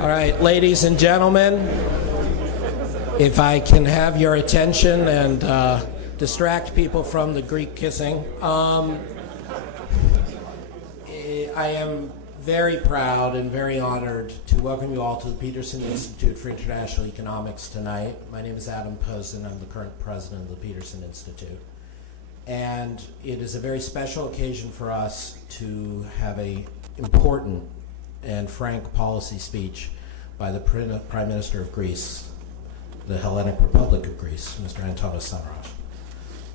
All right, ladies and gentlemen, if I can have your attention and distract people from the Greek kissing. I am very proud and very honored to welcome you all to the Peterson Institute for International Economics tonight. My name is Adam Posen. I'm the current president of the Peterson Institute. And it is a very special occasion for us to have an important and frank policy speech by the Prime Minister of Greece, the Hellenic Republic of Greece, Mr. Antonis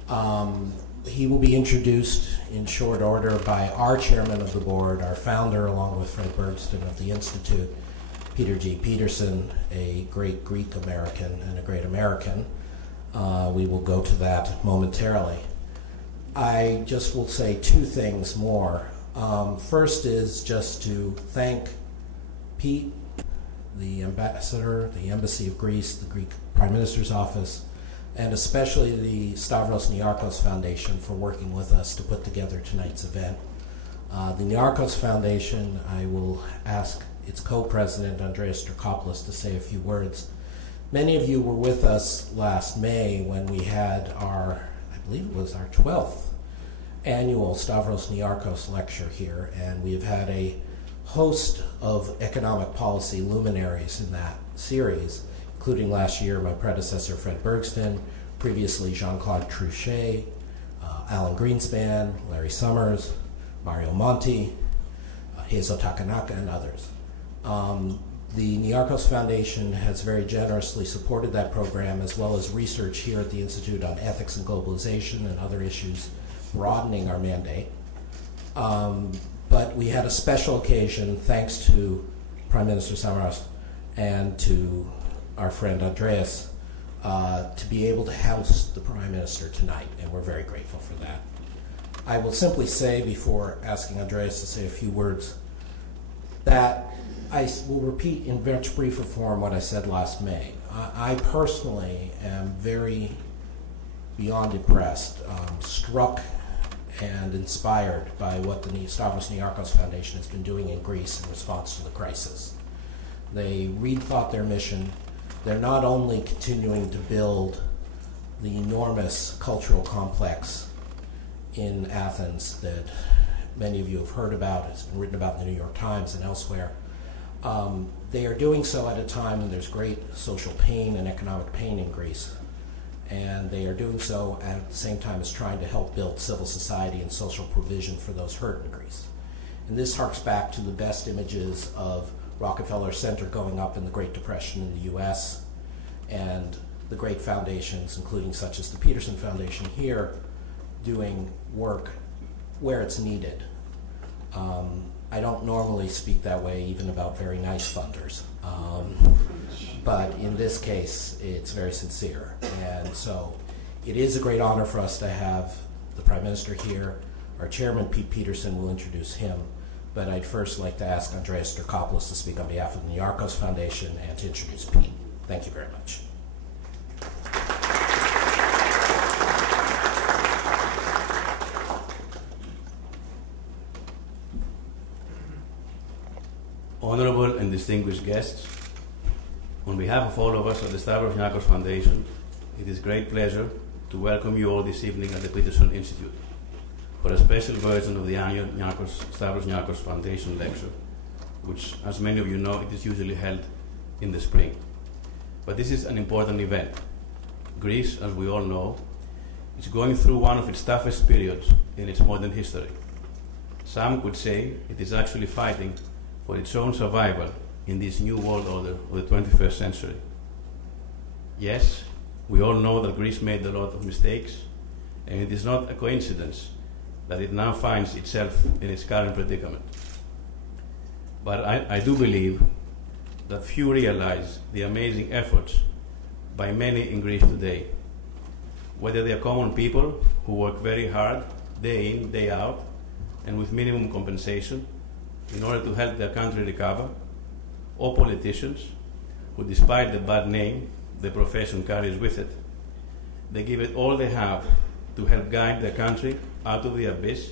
Samaras. He will be introduced in short order by our chairman of the board, our founder, along with Fred Bergston of the Institute, Peter G. Peterson, a great Greek American and a great American. We will go to that momentarily. I just will say two things more. First is just to thank Pete, the ambassador, the Embassy of Greece, the Greek Prime Minister's office, and especially the Stavros Niarchos Foundation for working with us to put together tonight's event. The Niarchos Foundation, I will ask its co-president, Andreas Dracopoulos, to say a few words. Many of you were with us last May when we had our, I believe it was our 12th annual Stavros Niarchos lecture here, and we have had a host of economic policy luminaries in that series, including last year my predecessor Fred Bergston, previously Jean-Claude Trichet, Alan Greenspan, Larry Summers, Mario Monti, Heizo Takanaka, and others. The Niarchos Foundation has very generously supported that program, as well as research here at the Institute on ethics and globalization and other issues, broadening our mandate. But we had a special occasion, thanks to Prime Minister Samaras and to our friend Andreas, to be able to house the Prime Minister tonight, and we're very grateful for that. I will simply say, before asking Andreas to say a few words, that I will repeat in much briefer form what I said last May. I personally am very beyond impressed, struck and inspired by what the Stavros Niarchos Foundation has been doing in Greece in response to the crisis. They rethought their mission. They're not only continuing to build the enormous cultural complex in Athens that many of you have heard about, it's been written about in the New York Times and elsewhere. They are doing so at a time when there's great social pain and economic pain in Greece. And they are doing so at the same time as trying to help build civil society and social provision for those hurt in Greece. And this harks back to the best images of Rockefeller Center going up in the Great Depression in the US, and the great foundations, including such as the Peterson Foundation here, doing work where it's needed. I don't normally speak that way even about very nice funders. But in this case, it's very sincere. And so it is a great honor for us to have the Prime Minister here. Our chairman, Pete Peterson, will introduce him. But I'd first like to ask Andreas Dracopoulos to speak on behalf of the Niarchos Foundation and to introduce Pete. Thank you very much. Honorable and distinguished guests, on behalf of all of us at the Stavros Niarchos Foundation, it is a great pleasure to welcome you all this evening at the Peterson Institute for a special version of the annual Stavros Niarchos Foundation lecture, which, as many of you know, it is usually held in the spring. But this is an important event. Greece, as we all know, is going through one of its toughest periods in its modern history. Some could say it is actually fighting for its own survival in this new world order of the 21st century. Yes, we all know that Greece made a lot of mistakes, and it is not a coincidence that it now finds itself in its current predicament. But I do believe that few realize the amazing efforts by many in Greece today, whether they are common people who work very hard, day in, day out, and with minimum compensation in order to help their country recover, or politicians who, despite the bad name the profession carries with it, they give it all they have to help guide their country out of the abyss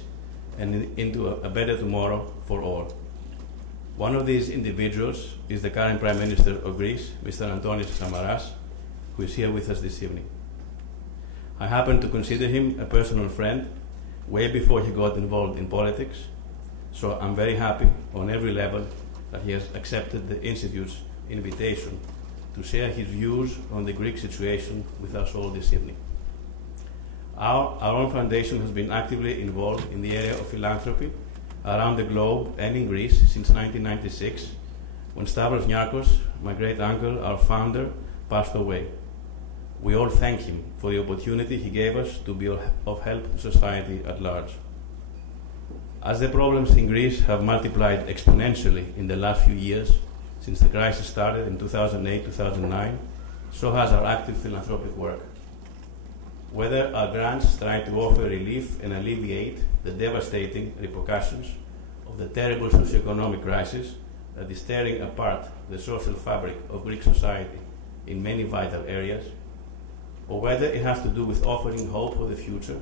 and into a better tomorrow for all. One of these individuals is the current Prime Minister of Greece, Mr. Antonis Samaras, who is here with us this evening. I happen to consider him a personal friend way before he got involved in politics, so I'm very happy on every level that he has accepted the Institute's invitation to share his views on the Greek situation with us all this evening. Our own foundation has been actively involved in the area of philanthropy around the globe and in Greece since 1996, when Stavros Niarchos, my great uncle, our founder, passed away. We all thank him for the opportunity he gave us to be of help to society at large. As the problems in Greece have multiplied exponentially in the last few years, since the crisis started in 2008-2009, so has our active philanthropic work. Whether our grants try to offer relief and alleviate the devastating repercussions of the terrible socioeconomic crisis that is tearing apart the social fabric of Greek society in many vital areas, or whether it has to do with offering hope for the future,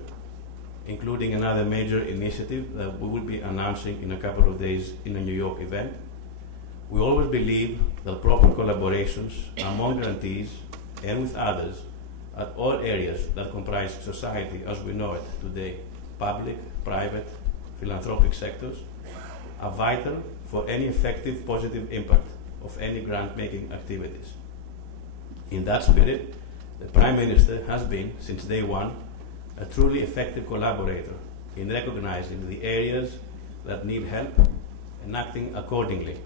including another major initiative that we will be announcing in a couple of days in a New York event, we always believe that proper collaborations among grantees and with others at all areas that comprise society as we know it today, public, private, philanthropic sectors, are vital for any effective positive impact of any grant-making activities. In that spirit, the Prime Minister has been, since day one, a truly effective collaborator in recognizing the areas that need help and acting accordingly,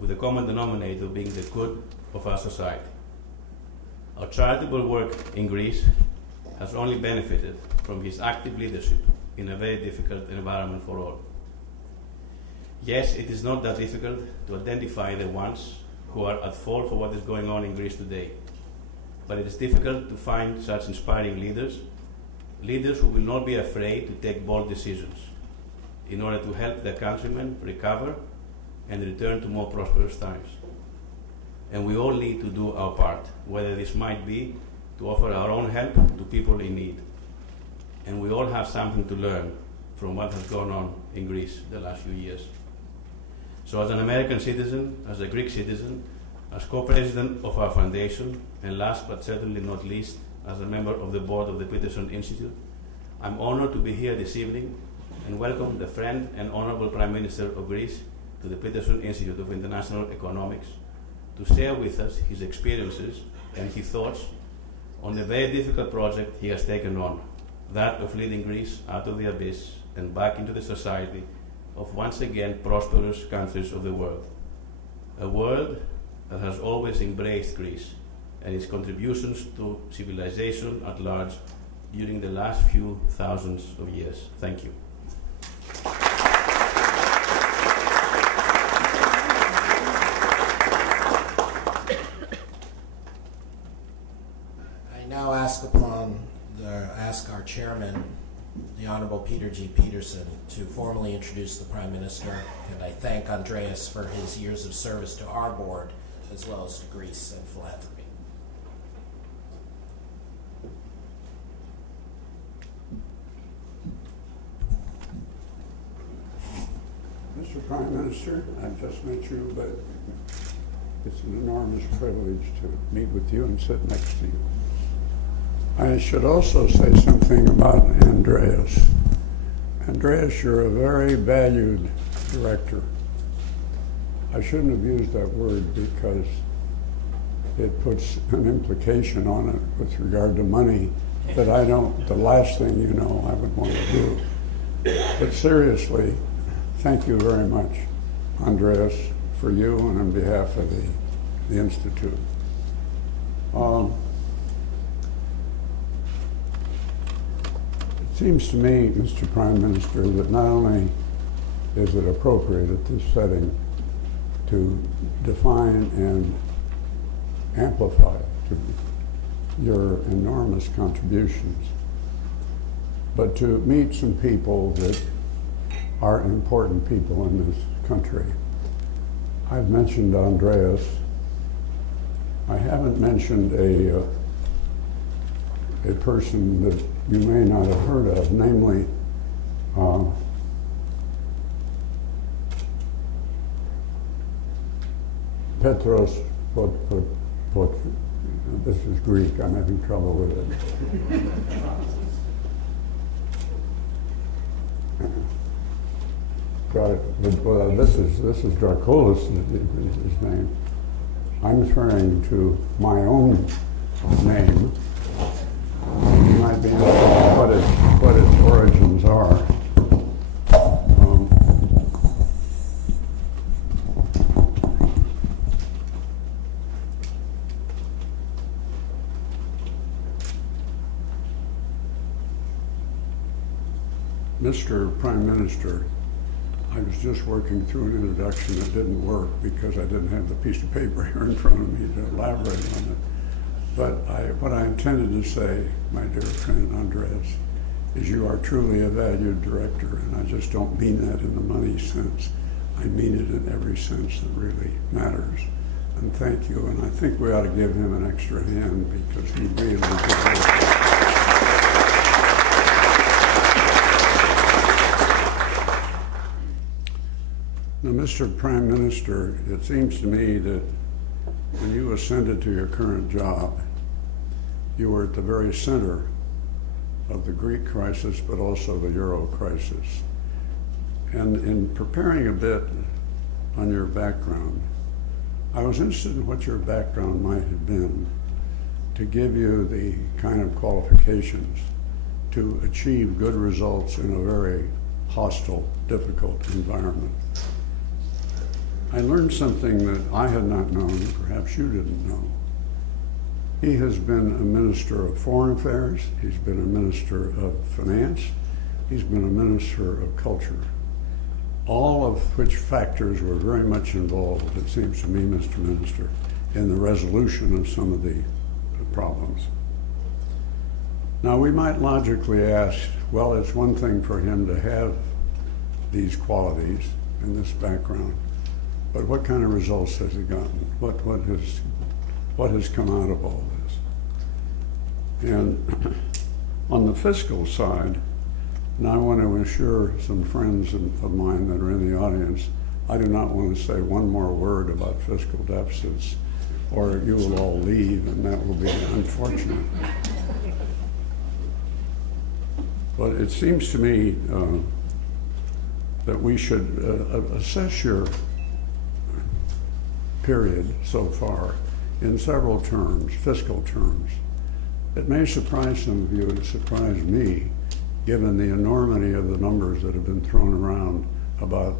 with the common denominator being the good of our society. Our charitable work in Greece has only benefited from his active leadership in a very difficult environment for all. Yes, it is not that difficult to identify the ones who are at fault for what is going on in Greece today, but it is difficult to find such inspiring leaders who will not be afraid to take bold decisions in order to help their countrymen recover and return to more prosperous times. And we all need to do our part, whether this might be to offer our own help to people in need. And we all have something to learn from what has gone on in Greece the last few years. So as an American citizen, as a Greek citizen, as co-president of our foundation, and last but certainly not least, as a member of the board of the Peterson Institute, I'm honored to be here this evening and welcome the friend and honorable Prime Minister of Greece to the Peterson Institute of International Economics to share with us his experiences and his thoughts on the very difficult project he has taken on, that of leading Greece out of the abyss and back into the society of once again prosperous countries of the world. A world that has always embraced Greece and its contributions to civilization at large during the last few thousands of years. Thank you. Ask our chairman, the Honorable Peter G. Peterson, to formally introduce the Prime Minister, and I thank Andreas for his years of service to our board as well as to Greece and philanthropy. Mr. Prime Minister, I've just met you, but it's an enormous privilege to meet with you and sit next to you. I should also say something about Andreas. Andreas, you're a very valued director. I shouldn't have used that word because it puts an implication on it with regard to money that I don't, the last thing you know I would want to do. But seriously, thank you very much, Andreas, for you and on behalf of the Institute. It seems to me, Mr. Prime Minister, that not only is it appropriate at this setting to define and amplify to your enormous contributions, but to meet some people that are important people in this country. I've mentioned Andreas. I haven't mentioned a person that you may not have heard of, namely Petros, this is Greek, I'm having trouble with it. This is Dracopoulos, his name. I'm referring to my own name. You might be interested in what its origins are. Mr. Prime Minister, I was just working through an introduction that didn't work because I didn't have the piece of paper here in front of me to elaborate on it. But what I intended to say, my dear friend Andreas, is you are truly a valued director, and I just don't mean that in the money sense. I mean it in every sense that really matters. And thank you, and I think we ought to give him an extra hand because he really did. Now, Mr. Prime Minister, it seems to me that when you ascended to your current job, you were at the very center of the Greek crisis, but also the Euro crisis. And in preparing a bit on your background, I was interested in what your background might have been to give you the kind of qualifications to achieve good results in a very hostile, difficult environment. I learned something that I had not known, perhaps you didn't know. He has been a minister of foreign affairs, he's been a minister of finance, he's been a minister of culture, all of which factors were very much involved, it seems to me, Mr. Minister, in the resolution of some of the problems. Now, we might logically ask, well, it's one thing for him to have these qualities in this background, but what kind of results has he gotten? What has come out of all this? And on the fiscal side, and I want to assure some friends of mine that are in the audience, I do not want to say one more word about fiscal deficits, or you will all leave, and that will be unfortunate. But it seems to me that we should assess your period so far in several terms, fiscal terms. It may surprise some of you, it surprised me, given the enormity of the numbers that have been thrown around about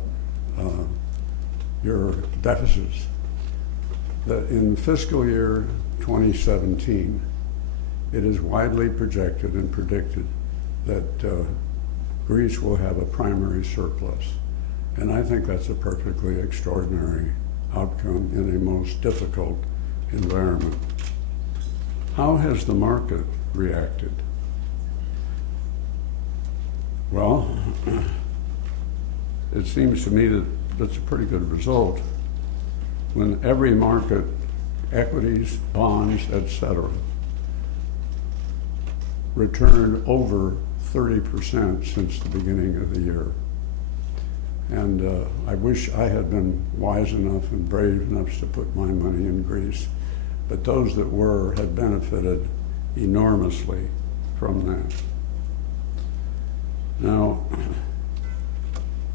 your deficits, that in fiscal year 2017, it is widely projected and predicted that Greece will have a primary surplus. And I think that's a perfectly extraordinary outcome in a most difficult environment. How has the market reacted? Well, it seems to me that that's a pretty good result when every market, equities, bonds, etc., returned over 30% since the beginning of the year. And I wish I had been wise enough and brave enough to put my money in Greece, but those that were had benefited enormously from that. Now,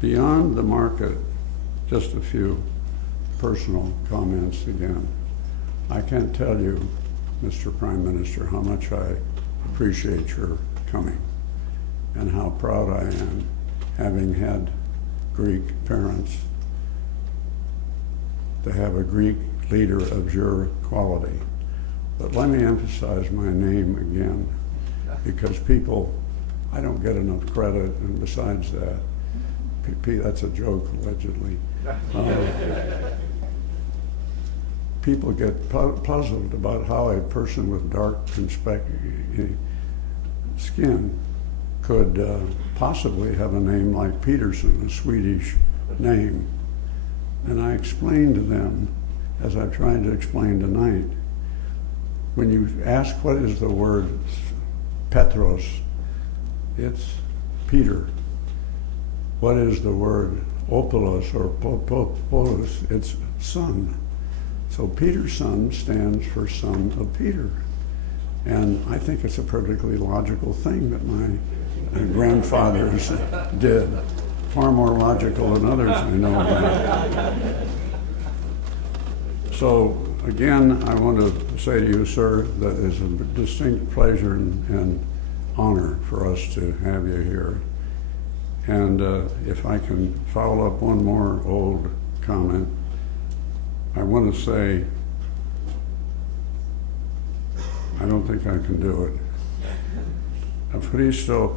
beyond the market, just a few personal comments again. I can't tell you, Mr. Prime Minister, how much I appreciate your coming and how proud I am, having had Greek parents, to have a Greek leader of your quality. But let me emphasize my name again, because people, I don't get enough credit, and besides that, that's a joke, allegedly. People get puzzled about how a person with dark skin could possibly have a name like Peterson, a Swedish name. And I explained to them, as I've tried to explain tonight, when you ask what is the word Petros, it's Peter. What is the word Opolos or Polos? It's son. So Peterson stands for son of Peter. And I think it's a perfectly logical thing that my grandfathers did. Far more logical than others I know about. So again, I want to say to you, sir, that it's a distinct pleasure and honor for us to have you here. And if I can follow up one more old comment, I want to say, I don't think I can do it. Ευχαριστώ.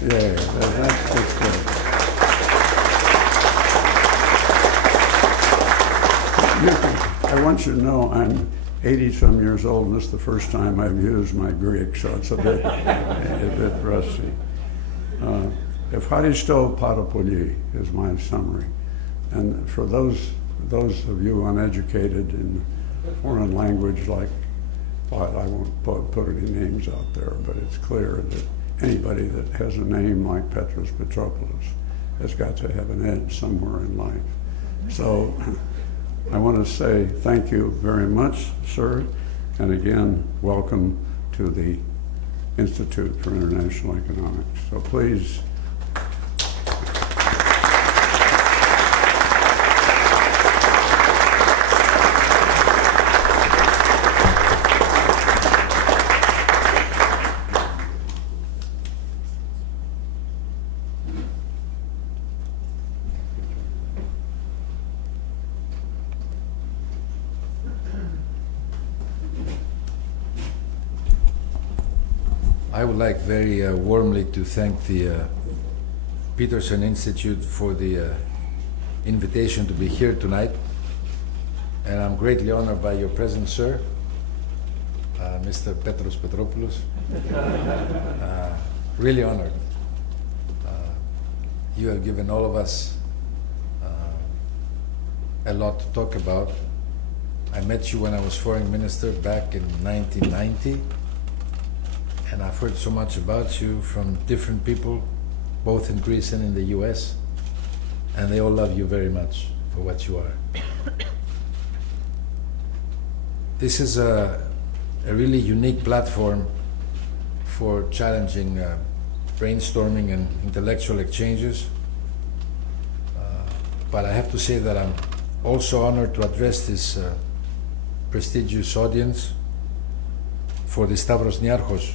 Yeah, that's good. I want you to know I'm 80-some years old, and this is the first time I've used my Greek, so it's a bit rusty. Ευχαριστώ πάρα πολύ is my summary. And for those of you uneducated in foreign language, like, well, I won't put any names out there, but it's clear that anybody that has a name like Petros Petropoulos has got to have an edge somewhere in life. So I want to say thank you very much, sir, and again, welcome to the Institute for International Economics. So please. I would like very warmly to thank the Peterson Institute for the invitation to be here tonight. And I'm greatly honored by your presence, sir, Mr. Petros Petropoulos. Really honored. You have given all of us a lot to talk about. I met you when I was foreign minister back in 1990. And I've heard so much about you from different people, both in Greece and in the US, and they all love you very much for what you are. This is a really unique platform for challenging brainstorming and intellectual exchanges. But I have to say that I'm also honored to address this prestigious audience for the Stavros Niarchos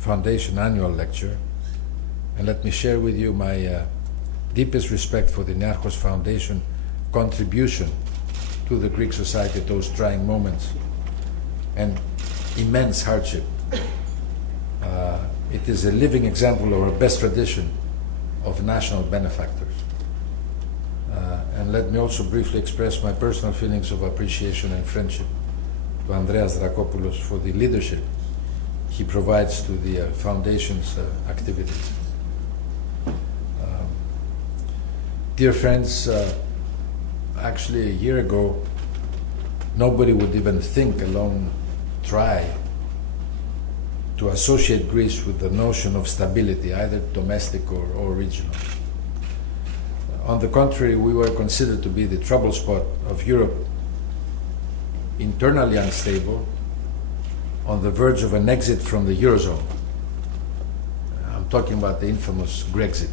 Foundation annual lecture, and let me share with you my deepest respect for the Niarchos Foundation contribution to the Greek society at those trying moments and immense hardship. It is a living example of our best tradition of national benefactors. And let me also briefly express my personal feelings of appreciation and friendship to Andreas Dracopoulos for the leadership he provides to the foundation's activities. Dear friends, actually a year ago, nobody would even think, alone try, to associate Greece with the notion of stability, either domestic or regional. On the contrary, we were considered to be the trouble spot of Europe, internally unstable, on the verge of an exit from the Eurozone. I'm talking about the infamous Grexit.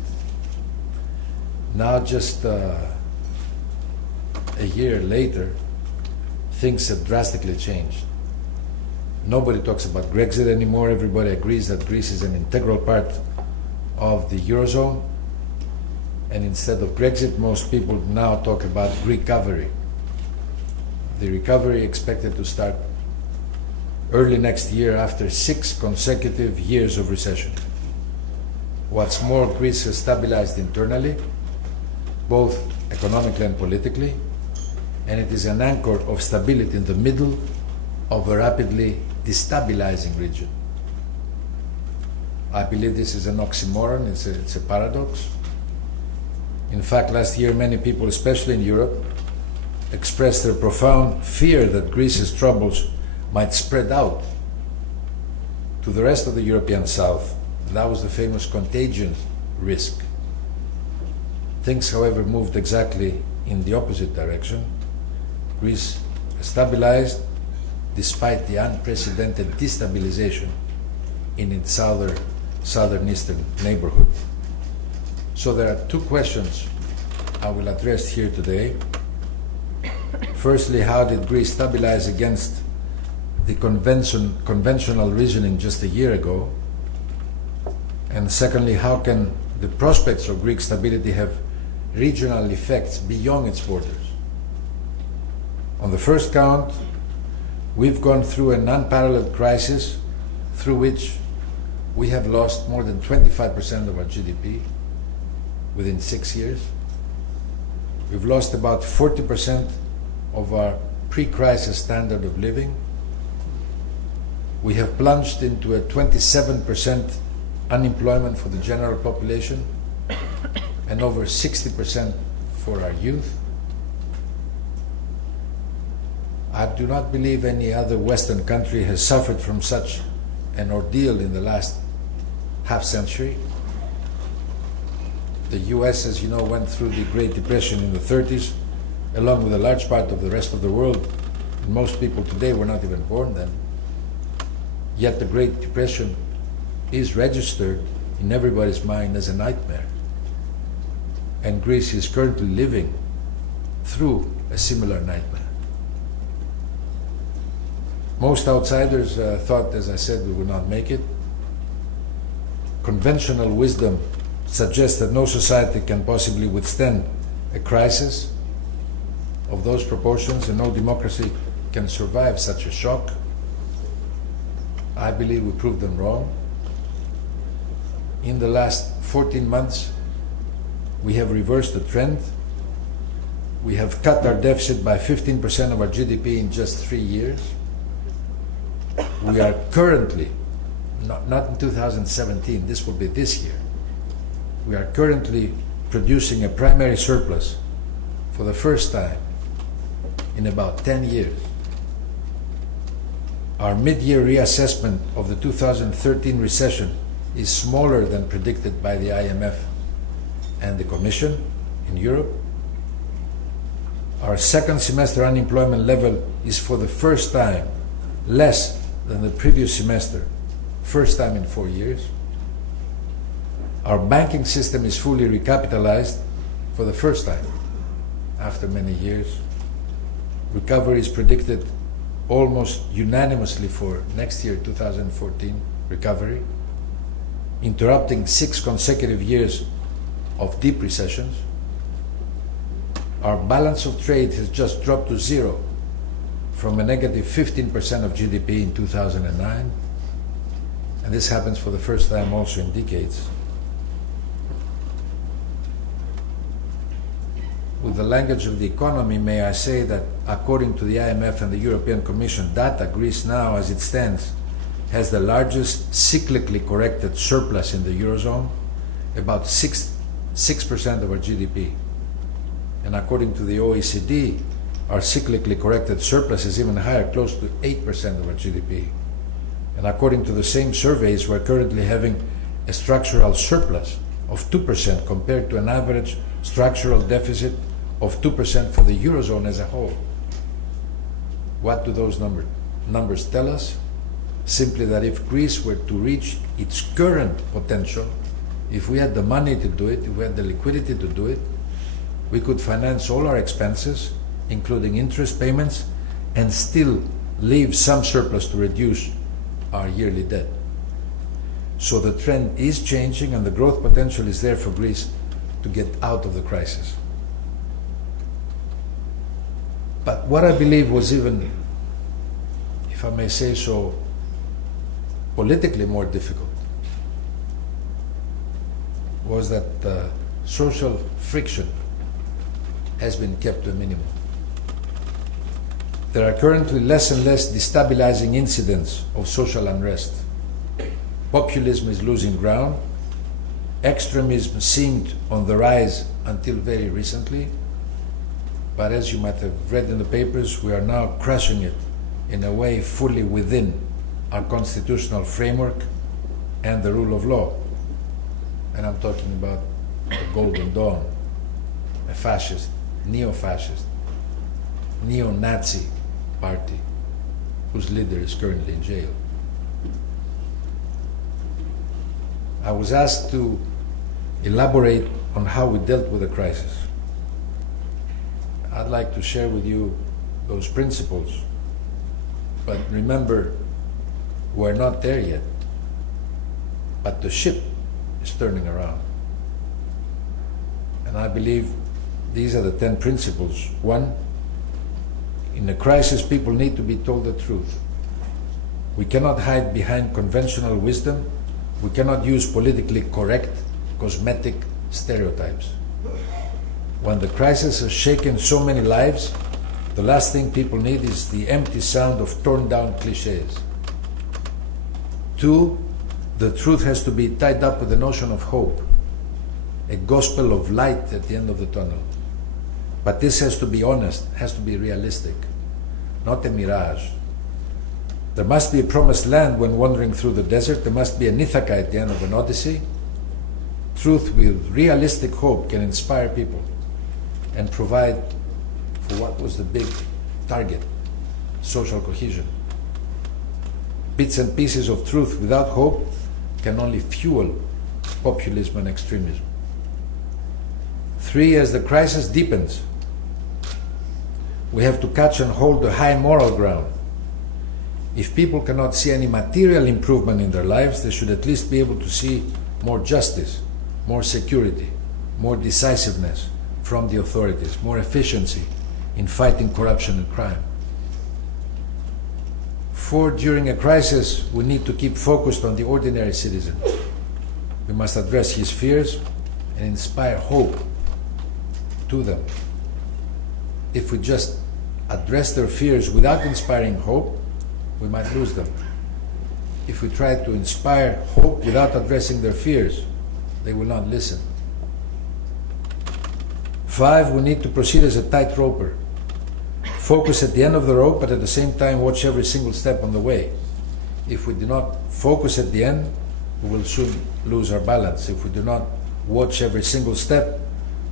Now, just a year later, things have drastically changed. Nobody talks about Grexit anymore. Everybody agrees that Greece is an integral part of the Eurozone. And instead of Grexit, most people now talk about recovery. The recovery expected to start early next year after 6 consecutive years of recession. What's more, Greece has stabilized internally, both economically and politically, and it is an anchor of stability in the middle of a rapidly destabilizing region. I believe this is an oxymoron, it's a paradox. In fact, last year many people, especially in Europe, expressed their profound fear that Greece's troubles might spread out to the rest of the European South. That was the famous contagion risk. Things, however, moved exactly in the opposite direction. Greece stabilized despite the unprecedented destabilization in its southern eastern neighborhood. So there are two questions I will address here today. Firstly, how did Greece stabilize against the conventional reasoning just a year ago? And secondly, how can the prospects of Greek stability have regional effects beyond its borders? On the first count, we've gone through an unparalleled crisis through which we have lost more than 25% of our GDP within 6 years. We've lost about 40% of our pre-crisis standard of living. We have plunged into a 27% unemployment for the general population and over 60% for our youth. I do not believe any other Western country has suffered from such an ordeal in the last half century. The US, as you know, went through the Great Depression in the 30s, along with a large part of the rest of the world. And most people today were not even born then. Yet the Great Depression is registered in everybody's mind as a nightmare. And Greece is currently living through a similar nightmare. Most outsiders thought, as I said, we would not make it. Conventional wisdom suggests that no society can possibly withstand a crisis of those proportions, and no democracy can survive such a shock. I believe we proved them wrong. In the last 14 months, we have reversed the trend. We have cut our deficit by 15% of our GDP in just 3 years. We are currently, not in 2017, this will be this year, we are currently producing a primary surplus for the first time in about 10 years. Our mid-year reassessment of the 2013 recession is smaller than predicted by the IMF and the Commission in Europe. Our second semester unemployment level is for the first time less than the previous semester, first time in 4 years. Our banking system is fully recapitalized for the first time after many years. Recovery is predicted almost unanimously for next year, 2014 recovery, interrupting 6 consecutive years of deep recessions. Our balance of trade has just dropped to zero from a negative 15% of GDP in 2009, and this happens for the first time also in decades. With the language of the economy, may I say that according to the IMF and the European Commission data, Greece now, as it stands, has the largest cyclically corrected surplus in the Eurozone, about 6% of our GDP. And according to the OECD, our cyclically corrected surplus is even higher, close to 8% of our GDP. And according to the same surveys, we're currently having a structural surplus of 2% compared to an average structural deficit of 2% for the Eurozone as a whole. What do those numbers tell us? Simply that if Greece were to reach its current potential, if we had the money to do it, if we had the liquidity to do it, we could finance all our expenses, including interest payments, and still leave some surplus to reduce our yearly debt. So the trend is changing, and the growth potential is there for Greece to get out of the crisis. But what I believe was even, if I may say so, politically more difficult was that social friction has been kept to a minimum. There are currently less and less destabilizing incidents of social unrest. Populism is losing ground. Extremism seemed on the rise until very recently. But as you might have read in the papers, we are now crushing it in a way fully within our constitutional framework and the rule of law. And I'm talking about the Golden Dawn, a fascist, neo-fascist neo-Nazi party, whose leader is currently in jail. I was asked to elaborate on how we dealt with the crisis. I'd like to share with you those principles, but remember, we're not there yet, but the ship is turning around. And I believe these are the 10 principles. 1, in a crisis, people need to be told the truth. We cannot hide behind conventional wisdom. We cannot use politically correct, cosmetic stereotypes. When the crisis has shaken so many lives, the last thing people need is the empty sound of torn down cliches. 2, the truth has to be tied up with the notion of hope, a gospel of light at the end of the tunnel. But this has to be honest, has to be realistic, not a mirage. There must be a promised land when wandering through the desert. There must be an Ithaca at the end of an Odyssey. Truth with realistic hope can inspire people and provide for what was the big target, social cohesion. Bits and pieces of truth without hope can only fuel populism and extremism. 3, as the crisis deepens, we have to catch and hold the high moral ground. If people cannot see any material improvement in their lives, they should at least be able to see more justice, more security, more decisiveness from the authorities, more efficiency in fighting corruption and crime. 4, during a crisis, we need to keep focused on the ordinary citizen. We must address his fears and inspire hope to them. If we just address their fears without inspiring hope, we might lose them. If we try to inspire hope without addressing their fears, they will not listen. 5, we need to proceed as a tightroper. Focus at the end of the rope, but at the same time watch every single step on the way. If we do not focus at the end, we will soon lose our balance. If we do not watch every single step,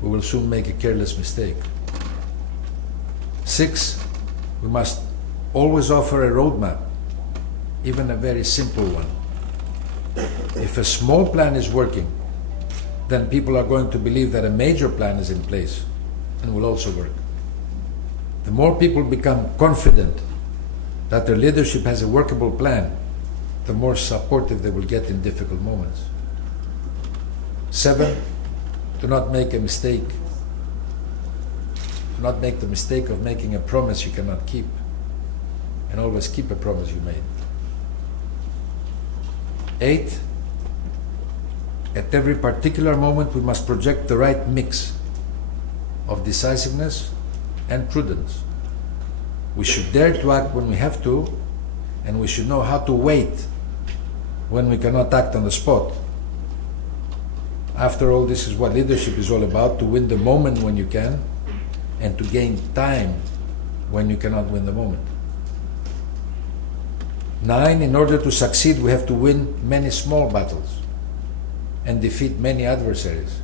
we will soon make a careless mistake. 6, we must always offer a roadmap, even a very simple one. If a small plan is working, then people are going to believe that a major plan is in place and will also work. The more people become confident that their leadership has a workable plan, the more supportive they will get in difficult moments. 7, do not make a mistake. Do not make the mistake of making a promise you cannot keep, and always keep a promise you made. 8, at every particular moment we must project the right mix of decisiveness and prudence. We should dare to act when we have to, and we should know how to wait when we cannot act on the spot. After all, this is what leadership is all about, to win the moment when you can, and to gain time when you cannot win the moment. 9, in order to succeed, we have to win many small battles and defeat many adversaries.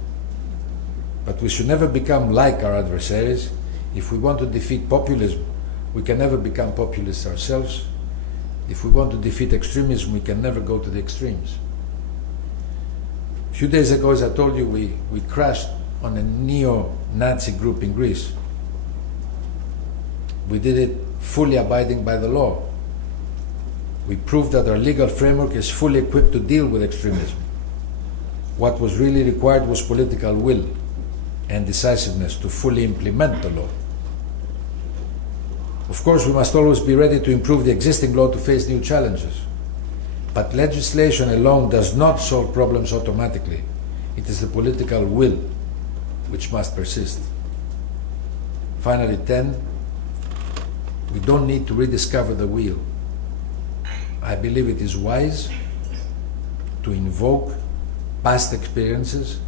But we should never become like our adversaries. If we want to defeat populism, we can never become populists ourselves. If we want to defeat extremism, we can never go to the extremes. A few days ago, as I told you, we crashed on a neo-Nazi group in Greece. We did it fully abiding by the law. We proved that our legal framework is fully equipped to deal with extremism. What was really required was political will and decisiveness to fully implement the law. Of course, we must always be ready to improve the existing law to face new challenges. But legislation alone does not solve problems automatically. It is the political will which must persist. Finally, 10, we don't need to rediscover the wheel. I believe it is wise to invoke past experiences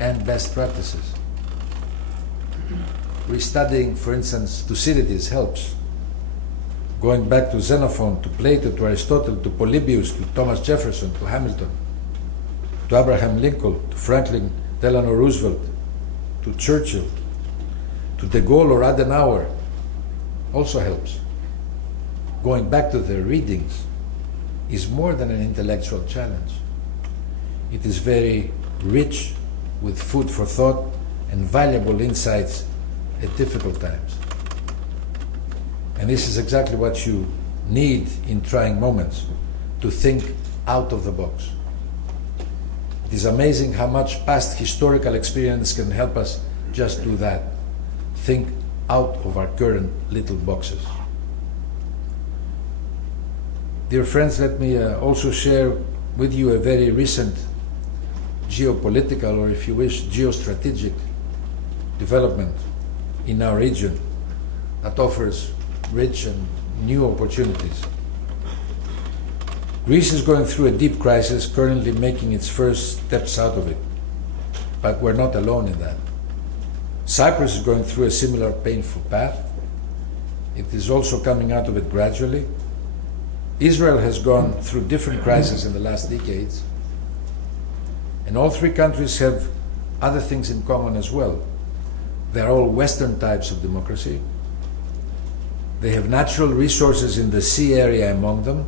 and best practices. Restudying, for instance, Thucydides helps. Going back to Xenophon, to Plato, to Aristotle, to Polybius, to Thomas Jefferson, to Hamilton, to Abraham Lincoln, to Franklin Delano Roosevelt, to Churchill, to De Gaulle or Adenauer, also helps. Going back to their readings is more than an intellectual challenge. It is very rich with food for thought and valuable insights at difficult times. And this is exactly what you need in trying moments, to think out of the box. It is amazing how much past historical experience can help us just do that. Think out of our current little boxes. Dear friends, let me also share with you a very recent geopolitical, or if you wish, geostrategic development in our region that offers rich and new opportunities. Greece is going through a deep crisis, currently making its first steps out of it. But we're not alone in that. Cyprus is going through a similar painful path. It is also coming out of it gradually. Israel has gone through different crises in the last decades. And all three countries have other things in common as well. They're all Western types of democracy. They have natural resources in the sea area among them,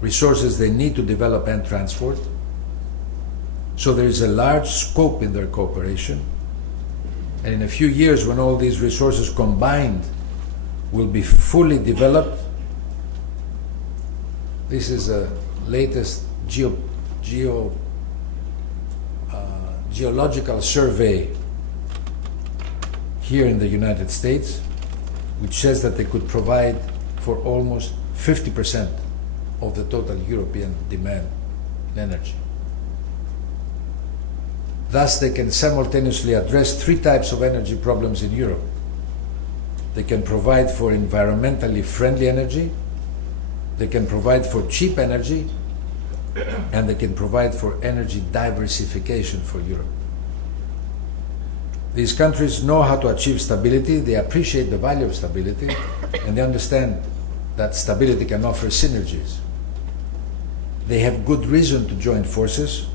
resources they need to develop and transport. So there is a large scope in their cooperation. And in a few years, when all these resources combined will be fully developed, this is a latest geological survey here in the United States, which says that they could provide for almost 50% of the total European demand in energy. Thus, they can simultaneously address three types of energy problems in Europe. They can provide for environmentally friendly energy, they can provide for cheap energy, and they can provide for energy diversification for Europe. These countries know how to achieve stability, they appreciate the value of stability, and they understand that stability can offer synergies. They have good reason to join forces,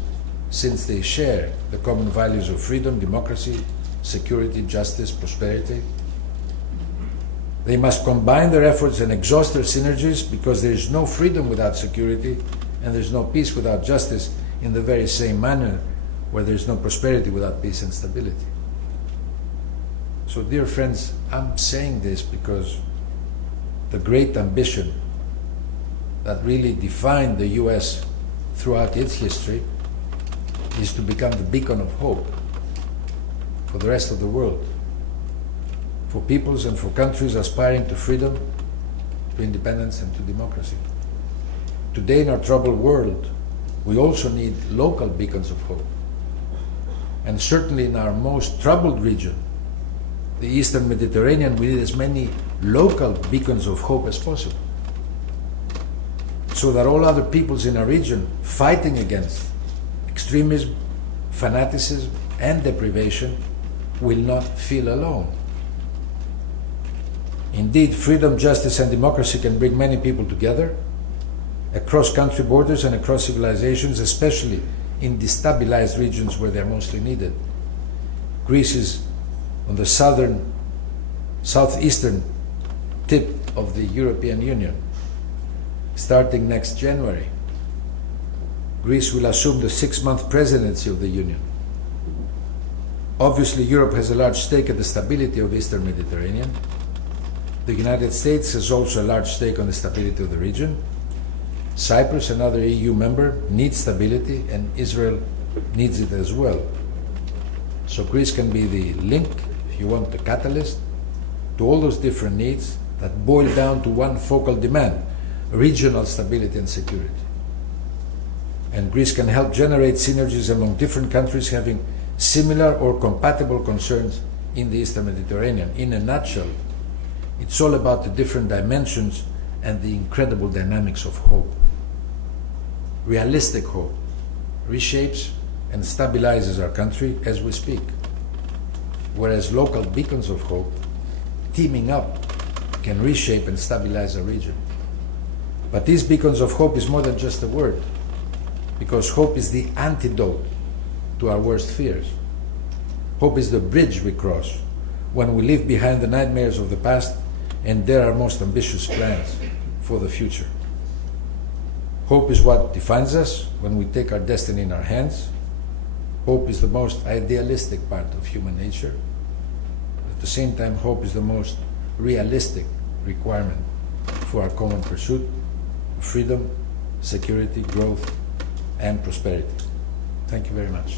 since they share the common values of freedom, democracy, security, justice, prosperity. They must combine their efforts and exhaust their synergies, because there is no freedom without security and there is no peace without justice, in the very same manner where there is no prosperity without peace and stability. So, dear friends, I'm saying this because the great ambition that really defined the US throughout its history is to become the beacon of hope for the rest of the world, for peoples and for countries aspiring to freedom, to independence and to democracy. Today, in our troubled world, we also need local beacons of hope. And certainly in our most troubled region, the Eastern Mediterranean, we need as many local beacons of hope as possible, so that all other peoples in our region fighting against extremism, fanaticism, and deprivation will not feel alone. Indeed, freedom, justice, and democracy can bring many people together across country borders and across civilizations, especially in destabilized regions where they're mostly needed. Greece is on the southeastern tip of the European Union. Starting next January, Greece will assume the 6-month presidency of the Union. Obviously, Europe has a large stake in the stability of the Eastern Mediterranean. The United States has also a large stake on the stability of the region. Cyprus, another EU member, needs stability, and Israel needs it as well. So Greece can be the link, if you want, the catalyst to all those different needs that boil down to one focal demand: regional stability and security. And Greece can help generate synergies among different countries having similar or compatible concerns in the Eastern Mediterranean. In a nutshell, it's all about the different dimensions and the incredible dynamics of hope. Realistic hope reshapes and stabilizes our country as we speak, whereas local beacons of hope, teaming up, can reshape and stabilize our region. But these beacons of hope is more than just a word, because hope is the antidote to our worst fears. Hope is the bridge we cross when we leave behind the nightmares of the past and they're our most ambitious plans for the future. Hope is what defines us when we take our destiny in our hands. Hope is the most idealistic part of human nature. At the same time, hope is the most realistic requirement for our common pursuit of freedom, security, growth, and prosperity. Thank you very much.